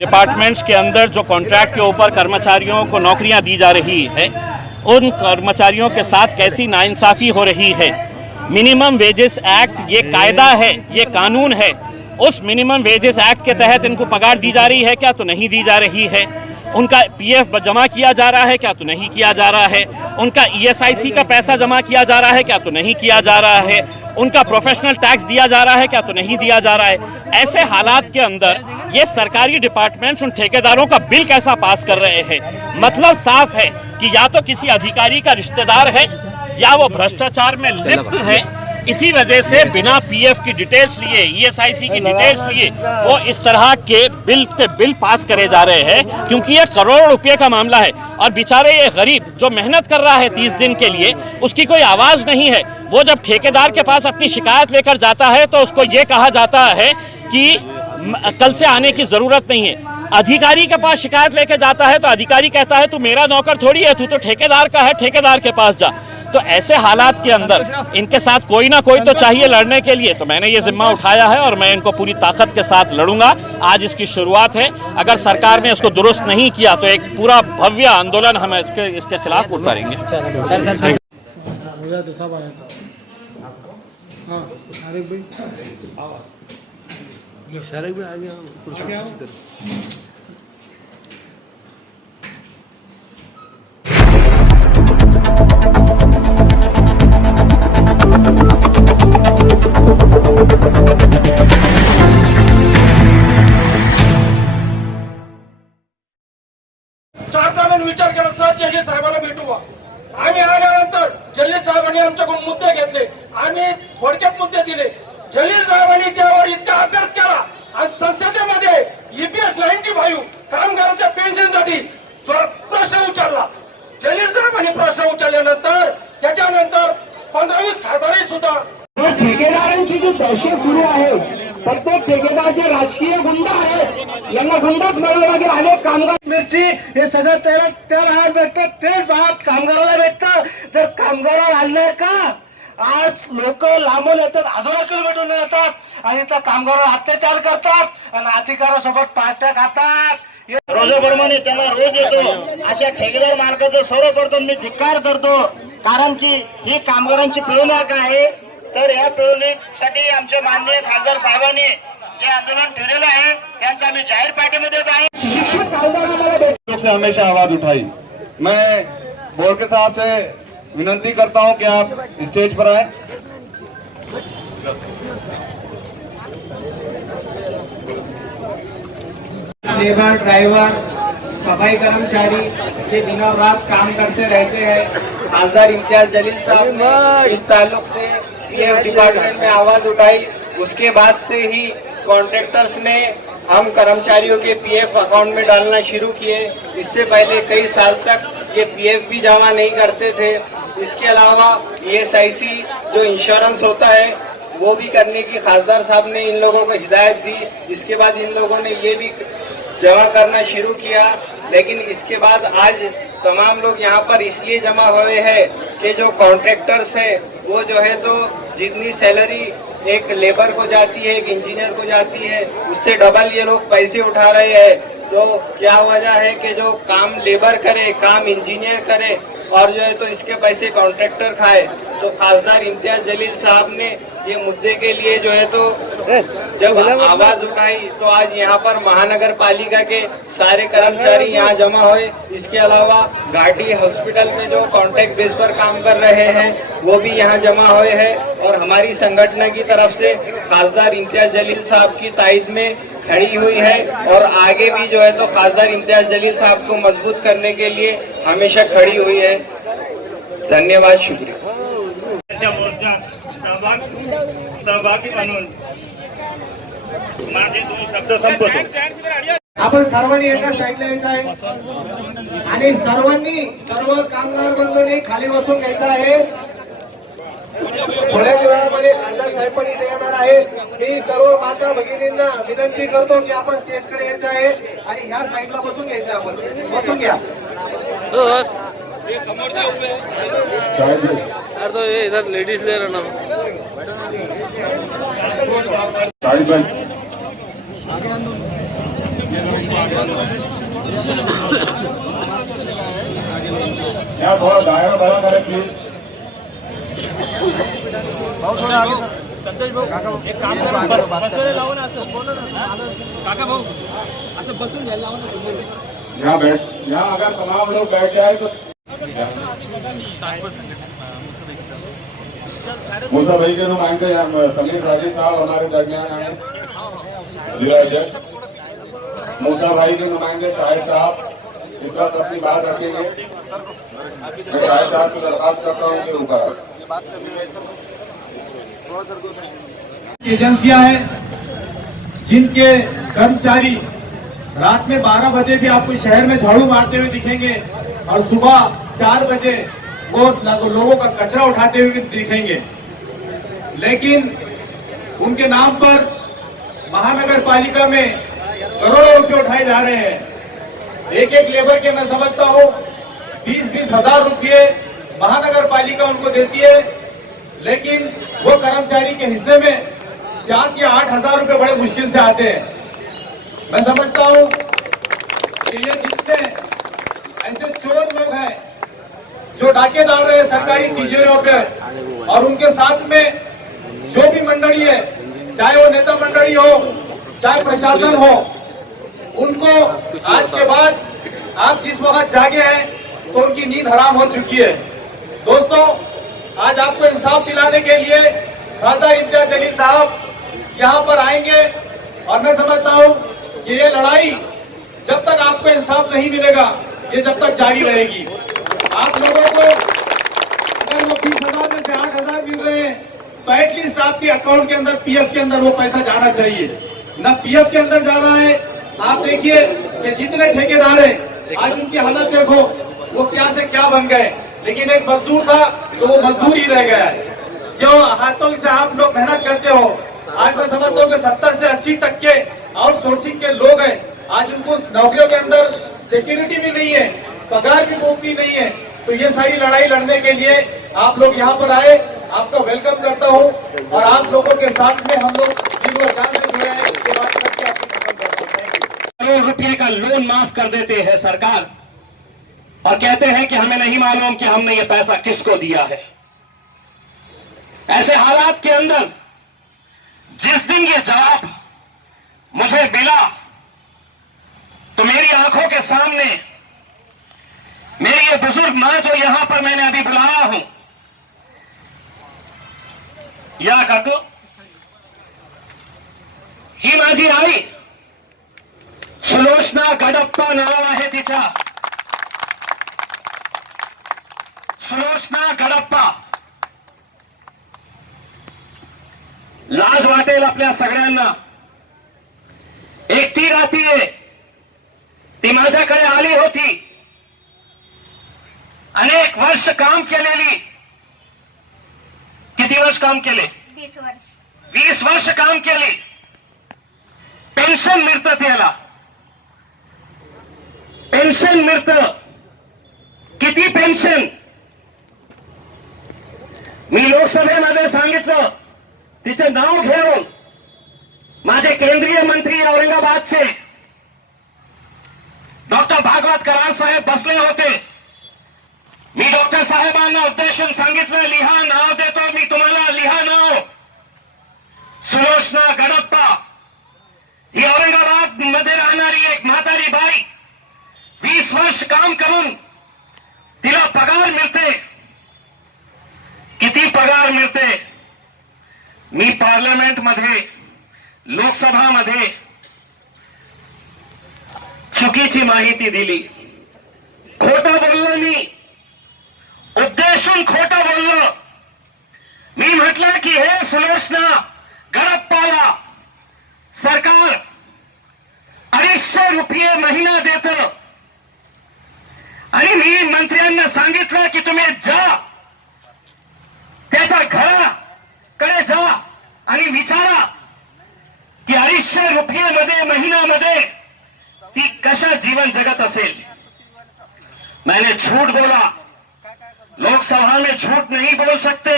Departments के अंदर जो कॉन्ट्रैक्ट के ऊपर कर्मचारियों को नौकरियां दी जा रही है, उन कर्मचारियों के साथ कैसी नाइंसाफ़ी हो रही है। मिनिमम वेजेस एक्ट ये कायदा है, ये कानून है। उस मिनिमम वेजेस एक्ट के तहत इनको पगार दी जा रही है क्या? तो नहीं दी जा रही है। उनका पीएफ जमा किया जा रहा है क्या? तो नहीं किया जा रहा है। उनका ईएसआईसी का पैसा जमा किया जा रहा है क्या? तो नहीं किया जा रहा है। उनका प्रोफेशनल टैक्स दिया जा रहा है क्या? तो नहीं दिया जा रहा है। ऐसे हालात के अंदर ये सरकारी डिपार्टमेंट्स उन ठेकेदारों का बिल कैसा पास कर रहे हैं? मतलब साफ है कि या तो किसी अधिकारी का रिश्तेदार है या वो भ्रष्टाचार में लिप्त है। इसी वजह से बिना पीएफ की डिटेल्स लिए, ईएसआईसी की डिटेल्स लिए वो इस तरह के बिल पे बिल पास करे जा रहे हैं, क्योंकि ये करोड़ों रुपए का मामला है। और बेचारे ये गरीब जो मेहनत कर रहा है 30 दिन के लिए, उसकी कोई आवाज़ नहीं है। वो जब ठेकेदार के पास अपनी शिकायत लेकर जाता है तो उसको ये कहा जाता है कि कल से आने की ज़रूरत नहीं है। अधिकारी के पास शिकायत लेकर जाता है तो अधिकारी कहता है तू मेरा नौकर थोड़ी है, तू तो ठेकेदार का है, ठेकेदार के पास जा। तो ऐसे हालात के अंदर इनके साथ कोई ना कोई तो चाहिए लड़ने के लिए। तो मैंने ये जिम्मा उठाया है और मैं इनको पूरी ताकत के साथ लड़ूंगा। आज इसकी शुरुआत है। अगर सरकार ने इसको दुरुस्त नहीं किया तो एक पूरा भव्य आंदोलन हम इसके खिलाफ उतारेंगे। चार जणांनी विचार केला, सर जलील साहेबांना भेटू. आम्ही आल्यानंतर जलील साहेबांनी आमच्याकडून मुद्दे घेतले, आम्ही थोडक्यात मुद्दे दिले. जलील साहेबांनी त्यावर इतका अभ्यास केला आणि संसदेमध्ये ईपीएस 95 कामगारांच्या पेन्शनसाठी प्रश्न उचलला. जलील साहेबांनी प्रश्न उचलल्यानंतर त्याच्यानंतर 15-20 खासदारही सुद्धा. ठेकेदारांची जी दहशत सुरू आहे, प्रत्येक ठेकेदार जे राजकीय गुंड आहेत यांना गुंडाच म्हणावं लागेल. अनेक कामगार मिरची हे सगळं त्या बाहेर भेटतं, तेच भात कामगाराला भेटतं. जर कामगाराला आणलंय का? आज लोक लांबून येतात, हजारो किलोमीटर येतात आणि त्या कामगारावर अत्याचार करतात आणि अधिकाऱ्यासोबत पार्ट्या खातात. रोजप्रमाणे त्याला रोज येतो. अशा ठेकेदार मार्गाचा सर्वप्रथम मी धिक्कार करतो, कारण की ही कामगारांची पिळवणूक आहे. तर या पिळवणुकीसाठी आमचे माननीय खासदार साहेबांनी जे आंदोलन ठेवलेलं आहे त्यांचा आम्ही जाहीर पाठिंबा देत आहे. से हमेशा आवाज उठाई. मैं बोर्ड के साहब से विनती करता हूं कि आप स्टेज पर आए. लेबर, ड्राइवर, सफाई कर्मचारी ये दिनों रात काम करते रहते हैं. खासदार इम्तियाज जलील साहब ने इस ताल्लुक से पीएफ डिपार्टमेंट में आवाज उठाई. उसके बाद से ही कॉन्ट्रैक्टर्स ने हम कर्मचारियों के पीएफ अकाउंट में डालना शुरू किए. इससे पहले कई साल तक ये पीएफ भी जमा नहीं करते थे. इसके अलावा ईएसआईसी जो इंश्योरेंस होता है वो भी करने की खासदार साहब ने इन लोगों को हिदायत दी. इसके बाद इन लोगों ने ये भी जमा करना शुरू किया. लेकिन इसके बाद आज तमाम लोग यहाँ पर इसलिए जमा हुए हैं कि जो कॉन्ट्रैक्टर्स है वो जो है तो जितनी सैलरी एक लेबर को जाती है, एक इंजीनियर को जाती है, उससे डबल ये लोग पैसे उठा रहे हैं. तो क्या वजह है कि जो काम लेबर करे, काम इंजीनियर करे और जो है तो इसके पैसे कॉन्ट्रैक्टर खाए. तो खासदार इम्तियाज जलील साहब ने ये मुद्दे के लिए जो है तो जब आवाज उठाई तो आज यहाँ पर महानगर पालिका के सारे कर्मचारी यहाँ जमा हुए. इसके अलावा घाटी हॉस्पिटल में जो कॉन्ट्रैक्ट बेस पर काम कर रहे हैं वो भी यहाँ जमा हुए हैं. और हमारी संगठन की तरफ से खासदार इम्तियाज जलील साहब की तायद में खड़ी हुई है और आगे भी जो है तो खासदार इम्तियाज जलील साहब को मजबूत करने के लिए हमेशा खड़ी हुई है. धन्यवाद, शुक्रिया. सहभागी म्हणून माझे 2 शब्द संपवतो. आपण सर्वांनी एका साईडला यायचं आहे आणि सर्व कामगार बंधूंनी खाली बसून घ्यायचं आहे. थोड्याच वेळामध्ये खासदार साहेब पण इथे येणार आहे. मी सर्व माता भगिनींना विनंती करतो की आपण स्टेजकडे यायचं आहे आणि ह्या साईडला बसून घ्यायचं. आपण बसून घ्या. यार तो ये इधर लेडीज ले रहा ना. यहाँ थोड़ा दायरा बड़ा करें प्लीज। संतोष भाऊ एक काम करा बसवायला लावू ना असं बोला ना काका भाऊ असं बसून घ्यायला लावू ना यहाँ बैठ, यहाँ अगर तमाम लोग बैठ जाए तो मूसा भाई के नुमाइंदे सलीम राजी साहब हमारे दरमियान आए जिला अध्यक्ष। मूसा भाई के नुमाइंदे शाहिद साहब इस वक्त अपनी बात रखेंगे। मैं शाहिद साहब की दरखास्त करता हूँ कि ऊपर एजेंसियां हैं जिनके कर्मचारी रात में 12 बजे भी आपको शहर में झाड़ू मारते हुए दिखेंगे और सुबह 4 बजे वो लोगों का कचरा उठाते हुए भी दिखेंगे, लेकिन उनके नाम पर महानगर पालिका में करोड़ों रुपए उठाए जा रहे हैं। एक एक लेबर के मैं समझता हूँ 20-20 हजार रुपये महानगर पालिका उनको देती है, लेकिन वो कर्मचारी के हिस्से में 7 या 8 हजार रुपए बड़े मुश्किल से आते हैं। मैं समझता हूँ कि ये जितने ऐसे चोर लोग हैं जो डाके डाल रहे हैं सरकारी तिजोरियों पे, और उनके साथ में जो भी मंडली है, चाहे वो नेता मंडली हो चाहे प्रशासन हो, उनको आज के बाद आप जिस वक्त जागे हैं तो उनकी नींद हराम हो चुकी है। दोस्तों, आज आपको इंसाफ दिलाने के लिए खासदार इम्तियाज जलील साहब यहाँ पर आएंगे, और मैं समझता हूँ कि ये लड़ाई जब तक आपको इंसाफ नहीं मिलेगा ये जब तक जारी रहेगी। आप लोगों को अगर वो 20,000 में से 8,000 मिल रहे हैं तो एटलीस्ट आपके अकाउंट के अंदर पीएफ के अंदर वो पैसा जाना चाहिए, ना पीएफ के अंदर जा रहा है। आप देखिए कि जितने ठेकेदार हैं आज उनकी हालत देखो, वो क्या से क्या बन गए, लेकिन एक मजदूर था तो वो मजदूर ही रह गया है। जो हाथों से आप लोग मेहनत करते हो, आज मैं समझता हूँ कि 70 से 80% आउटसोर्सिंग के लोग हैं, आज उनको नौकरियों के अंदर सिक्योरिटी भी नहीं है, पगार भी मुफ्ती नहीं है। तो ये सारी लड़ाई लड़ने के लिए आप लोग यहाँ पर आए, आपका वेलकम करता हूँ, और आप लोगों के साथ में हम लोग जान से जुड़े हैं। करोड़ रुपए का लोन माफ कर देते हैं सरकार, और कहते हैं कि हमें नहीं मालूम कि हमने ये पैसा किसको दिया है। ऐसे हालात के अंदर जिस दिन ये जवाब मुझे मिला तो मेरी आंखों के सामने मेरी ये बुजुर्ग मां जो यहां पर मैंने अभी बुलाया हूं, या काकू ही माझी आई सुलोचना गडप्पा नाव आहे तिचा, सुलोचना गडप्पा। लाज वाटेल आपल्या सगळ्यांना। एकटी राहतीये, ती माझ्याकडे आली होती, अनेक वर्ष काम केलेली। किती वर्ष काम केले? 20 वर्ष काम केली। पेन्शन मिळतं त्याला, पेन्शन मिळतं। किती पेन्शन? मी लोकसभेमध्ये सांगितलं, तिचं नाव घेऊन माझे केंद्रीय मंत्री औरंगाबादचे डॉक्टर भागवत कराड साहेब बसले होते। मी डॉक्टर साहेबांना उद्देशून सांगितलं, लिहा, नाव देतो मी तुम्हाला, लिहा नाव, सुलोचना गडप्पा। ही औरंगाबाद मध्ये राहणारी एक म्हातारी बाई, 20 वर्ष काम करून तिला पगार मिळते। किती पगार मिळते? मी पार्लमेंट मध्ये, लोकसभा मध्ये चुकीची माहिती दिली, खोटं बोललो मी, उद्देशून खोटं बोललो। मी म्हटलं की हे सुलोचना गडप्पाला सरकार 250 रुपये महिना देतं, आणि मी मंत्र्यांना सांगितलं की तुम्ही जा, त्याच्या घराकडे जा आणि विचारा की 250 रुपये मध्ये महिन्यामध्ये ती कशा जीवन जगत असेल। मैंने झूठ बोला, लोकसभा में झूठ नहीं बोल सकते,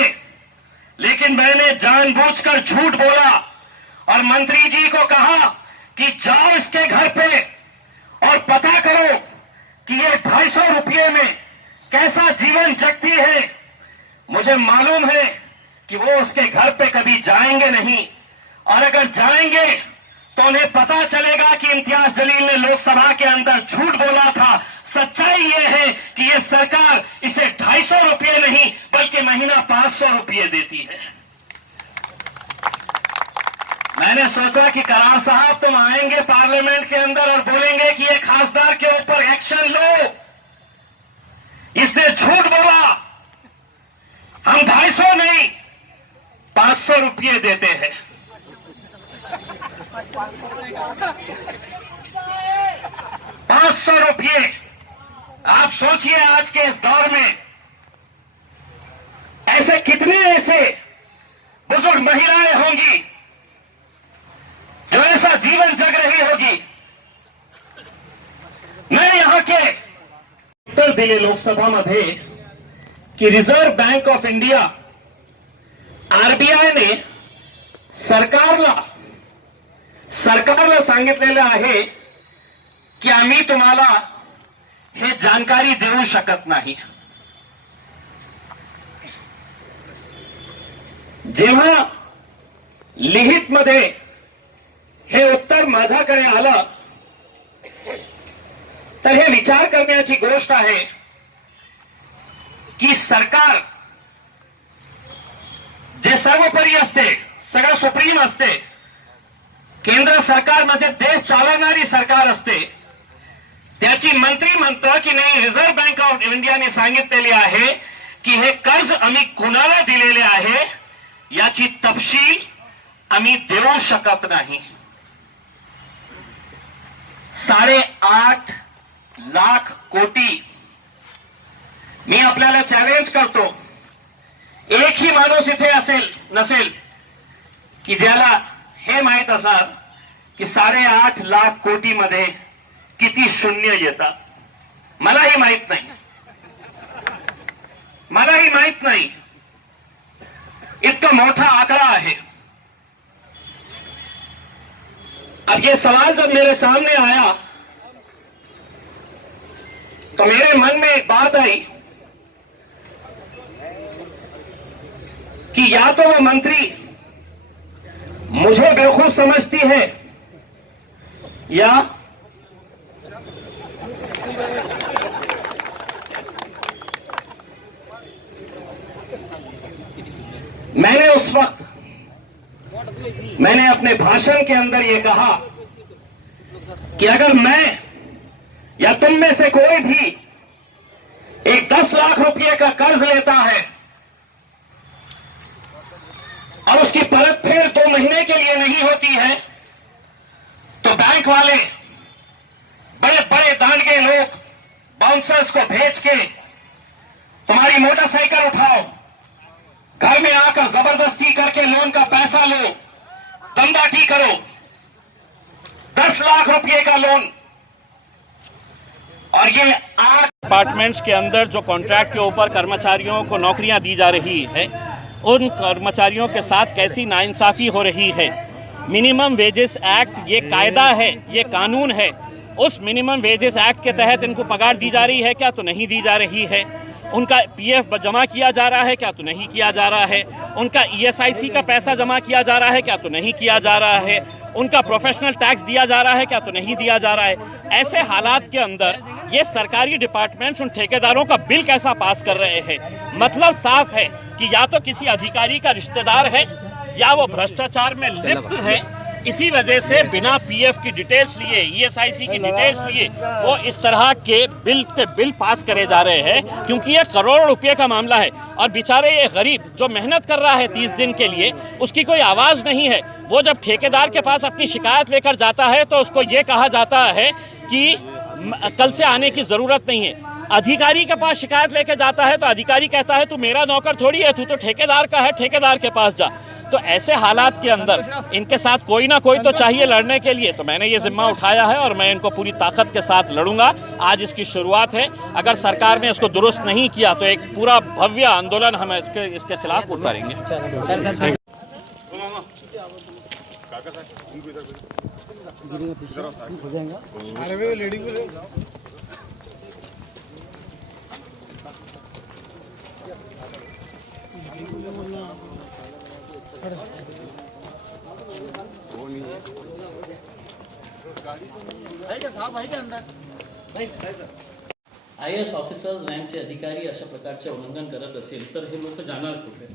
लेकिन मैंने जानबूझकर झूठ बोला और मंत्री जी को कहा कि जाओ इसके घर पे रुपये में कैसा जीवन जगती है। मुझे मालूम है कि वो उसके घर पे कभी जाएंगे नहीं, और अगर जाएंगे तो उन्हें पता चलेगा कि इम्तियाज जलील ने लोकसभा के अंदर झूठ बोला था। सच्चाई ये है कि ये सरकार इसे 250 रुपये नहीं बल्कि महीना 500 रुपये देती है। मैंने सोचा कि करार साहब तुम आएंगे पार्लियामेंट के अंदर और बोलेंगे कि ये खासदार के ऊपर एक्शन लो, इसने झूठ बोला, हम 250 नहीं 500 रुपये देते हैं। 500 रुपये। आप सोचिए आज के इस दौर में ऐसे कितने ऐसे बुजुर्ग महिलाएं होंगी जो ऐसा जीवन जग रही होगी। मैं यहां के उत्तर दिले लोकसभामध्ये की रिझर्व्ह बँक ऑफ इंडिया आरबीआयने सरकारला सांगितलेलं आहे की आम्ही तुम्हाला हे जानकारी देऊ शकत नाही। जेव्हा लिखित मध्ये हे उत्तर माझ्याकडे आलं तर हे विचार करण्याची गोष्ट आहे की सरकार जे सर्वोपरी असते, सगळं सुप्रीम असते, केंद्र सरकार म्हणजे देश चालवणारी सरकार असते, त्याची मंत्री म्हणतो की नाही रिझर्व्ह बँक ऑफ इंडियाने सांगितलेली आहे की हे कर्ज आम्ही कुणाला दिलेले आहे याची तपशील आम्ही देऊ शकत नाही। 8.5 लाख कोटी। मी आपल्याला चॅलेंज करतो, एकही माणूस इथे असेल नसेल की ज्याला हे माहित असाल की 8.5 लाख कोटी मध्ये किती शून्य येतात। मलाही माहित नाही, मलाही माहित नाही, इतना मोटा आंकड़ा है। अब ये सवाल जब मेरे सामने आया तो मेरे मन में एक बात आई कि या तो वो मंत्री मुझे बेवकूफ समझती है या मैंने उस वक्त अपने भाषण के अंदर यह कहा कि अगर मैं या तुम में से कोई भी एक 10 लाख रुपए का कर्ज लेता है और उसकी परतफेर 2 महीने के लिए नहीं होती है तो बैंक वाले बड़े बड़े दांडगे लोग बाउंसर्स को भेज के तुम्हारी मोटरसाइकिल उठाओ, घर में आकर जबरदस्ती करके लोन का पैसा लो, दमदाटी करो, 10 लाख रुपए का लोन। और ये डिपार्टमेंट्स के अंदर जो कॉन्ट्रैक्ट के ऊपर कर्मचारियों को नौकरियां दी जा रही है, उन कर्मचारियों के साथ कैसी नाइंसाफ़ी हो रही है। मिनिमम वेजेस एक्ट ये कायदा है, ये कानून है, उस मिनिमम वेजेस एक्ट के तहत इनको पगार दी जा रही है क्या तो नहीं दी जा रही है। उनका पीएफ जमा किया जा रहा है क्या तो नहीं किया जा रहा है। उनका ईएसआईसी का पैसा जमा किया जा रहा है क्या तो नहीं किया जा रहा है। उनका प्रोफेशनल टैक्स दिया जा रहा है क्या तो नहीं दिया जा रहा है। ऐसे हालात के अंदर ये सरकारी डिपार्टमेंट्स उन ठेकेदारों का बिल कैसा पास कर रहे हैं। मतलब साफ है कि या तो किसी अधिकारी का रिश्तेदार है या वो भ्रष्टाचार में लिप्त है। इसी वजह से बिना पीएफ की डिटेल्स लिए, ईएसआईसी की डिटेल्स लिए वो इस तरह के बिल पे बिल पास करे जा रहे हैं, क्योंकि ये करोड़ों रुपए का मामला है। और बेचारे ये गरीब जो मेहनत कर रहा है 30 दिन के लिए, उसकी कोई आवाज़ नहीं है। वो जब ठेकेदार के पास अपनी शिकायत लेकर जाता है तो उसको ये कहा जाता है कि कल से आने की ज़रूरत नहीं है। अधिकारी के पास शिकायत लेकर जाता है तो अधिकारी कहता है तू मेरा नौकर थोड़ी है, तू तो ठेकेदार का है, ठेकेदार के पास जा। तो ऐसे हालात के अंदर इनके साथ कोई ना कोई तो चाहिए लड़ने के लिए। तो मैंने ये जिम्मा उठाया है और मैं इनको पूरी ताकत के साथ लड़ूंगा। आज इसकी शुरुआत है, अगर सरकार ने इसको दुरुस्त नहीं किया तो एक पूरा भव्य आंदोलन हम इसके खिलाफ उतारेंगे। IAS ऑफिसर्स रँकचे अधिकारी अशा प्रकारचे उल्लंघन करत असेल तर हे लोक जाणार कुठे?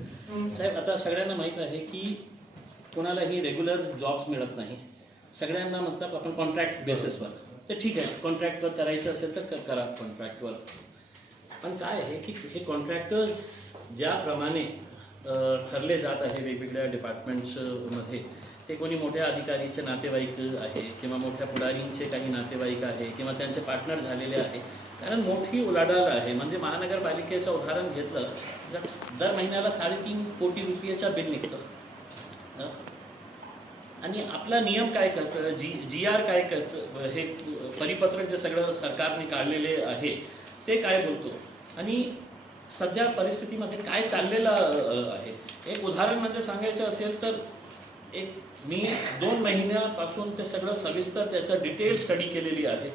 साहेब, आता सगळ्यांना माहीत आहे की कोणालाही रेग्युलर जॉब्स मिळत नाही. सगळ्यांना मतलब आपण कॉन्ट्रॅक्ट बेसिसवर, तर ठीक आहे, कॉन्ट्रॅक्टवर करायचं असेल तर करा कॉन्ट्रॅक्टवर. पण काय आहे की हे कॉन्ट्रॅक्टर्स ज्याप्रमाणे ठरले जात आहे वेगवेगळ्या डिपार्टमेंट्समध्ये, ते कोणी मोठ्या अधिकारीचे नातेवाईक आहे किंवा मोठ्या पुढारींचे काही नातेवाईक आहे किंवा त्यांचे पार्टनर झालेले आहे. कारण मोठी उलाढाल आहे. म्हणजे महानगरपालिकेचं उदाहरण घेतलं तर दर महिन्याला 3.5 कोटी रुपयाचा बिल निघतं. आणि आपला नियम काय करतं, GR काय करतं, हे परिपत्रक जे सगळं सरकारने काढलेले आहे ते काय बोलतो आणि सध्या परिस्थितीमध्ये काय चाललेलं आहे. एक उदाहरण म्हणजे सांगायचं असेल तर मी 2 महिन्यापासून ते सगळं सविस्तर त्याचं डिटेल स्टडी केलेली आहे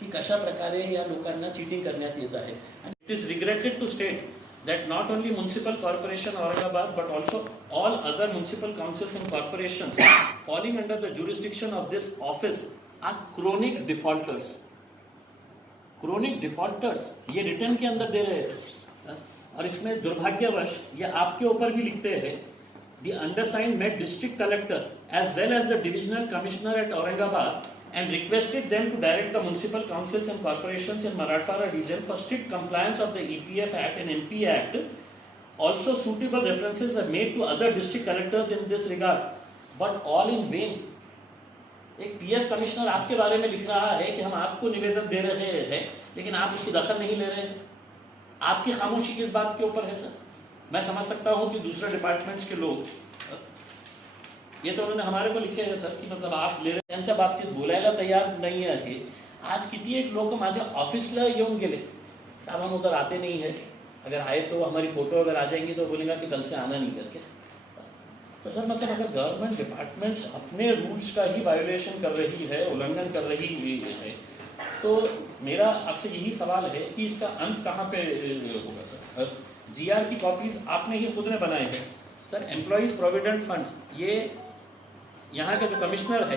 की कशा प्रकारे या लोकांना चीटिंग करण्यात येत आहे. आणि it is regretted to state that not only Municipal Corporation Aurangabad but also all other municipal councils and corporations falling under the jurisdiction of this office are chronic defaulters. Chronic defaulters ये return के अंदर दे रहे थे और इसमें दुर्भाग्यवश ये आपके ऊपर भी लिखते हैं. The undersigned met district collector as well as the divisional commissioner at Aurangabad and requested them to direct the municipal councils and corporations in Marathwada region for strict compliance of the EPF Act and MP Act. Also suitable references were made to other district collectors in this regard, but all in vain. एक PF commissioner आपके बारे में लिख रहा है कि हम आपको निवेदन दे रहे हैं लेकिन आप उसकी दखल नहीं ले रहे हैं. आपकी खामोशी किस बात के ऊपर है सर? मैं समझ सकता हूँ कि दूसरे डिपार्टमेंट्स के लोग, ये तो उन्होंने हमारे को लिखे हैं सर की मतलब आप ले रहे, त्यांच्या बाबतीत बोलायला तयार नहीं आहे. आज किती एक लोक माझ्या ऑफिसला येऊन गेले, साहब हम उधर आते नहीं है, अगर आए तो हमारी फोटो अगर आ जाएंगी तो बोलेगा कि कल से आना नहीं करके. तो सर मतलब अगर गवर्नमेंट डिपार्टमेंट्स अपने रूल्स का ही वायोलेशन कर रही है, उल्लंघन कर रही है, तो मेरा आपसे यही सवाल है कि इसका अंत कहाँ पे होगा सर? GR की कॉपीज आपने ही खुद ने बनाए हैं सर. एम्प्लॉइज प्रोविडेंट फंड, ये यहाँ का जो कमिश्नर है,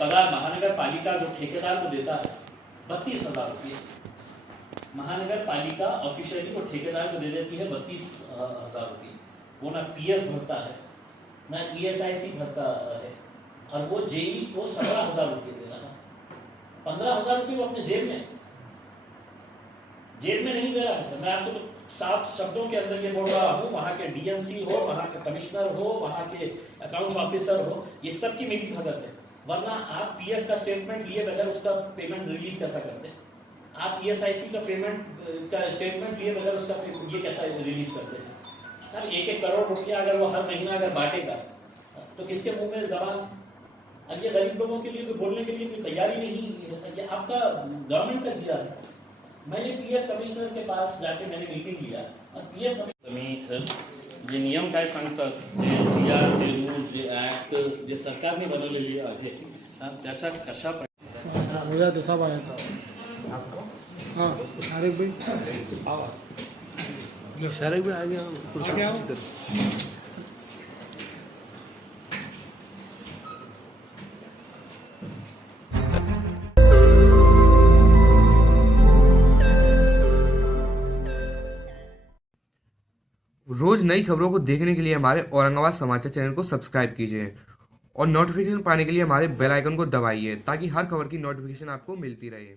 पगार महानगर पालिका जो ठेकेदार को देता है 32,000 रुपये. महानगर पालिका ऑफिशियली को ठेकेदार को दे देती है 32,000 रुपये. वो ना PF भरता है ना ESIC भरता है और वो JE को 17,000 रुपये दे रहा है. 15,000 रुपये वो अपने जेब में नहीं दे रहा है सर. मैं आपको तो साफ शब्दों के अंदर ये बोल रहा हूँ, वहाँ के DMC हो, वहाँ के कमिश्नर हो, वहाँ के अकाउंट्स ऑफिसर हो, ये सब की मिली भगत है. वरना आप PF का स्टेटमेंट लिए बगैर उसका पेमेंट रिलीज कैसा करते हैं? आप ESIC का पेमेंट का स्टेटमेंट लिए बगैर उसका ये कैसा रिलीज करते हैं? सर 1-1 करोड़ रुपया अगर वो हर महीना अगर बांटेगा तो किसके मुंह में जबान? अब ये गरीब लोगों के लिए बोलने के लिए कोई तैयारी नहीं है सर. ये आपका गवर्नमेंट का GR है. मैंने PF कमिश्नर के पास जाके मैंने मीटिंग लिया और PF कमिश्नर जे नियम काय सांगतात, जे GR, जे रूल, जे ऍक्ट जे सरकारने बनवलेली आहे त्याचा कशा मेरा तो सब आया था. हाँ शारिक भाई आ गया. रोज नई खबरों को देखने के लिए हमारे औरंगाबाद समाचार चैनल को सब्सक्राइब कीजिए और नोटिफिकेशन पाने के लिए हमारे बेल आइकन को दबाइए ताकि हर खबर की नोटिफिकेशन आपको मिलती रहे.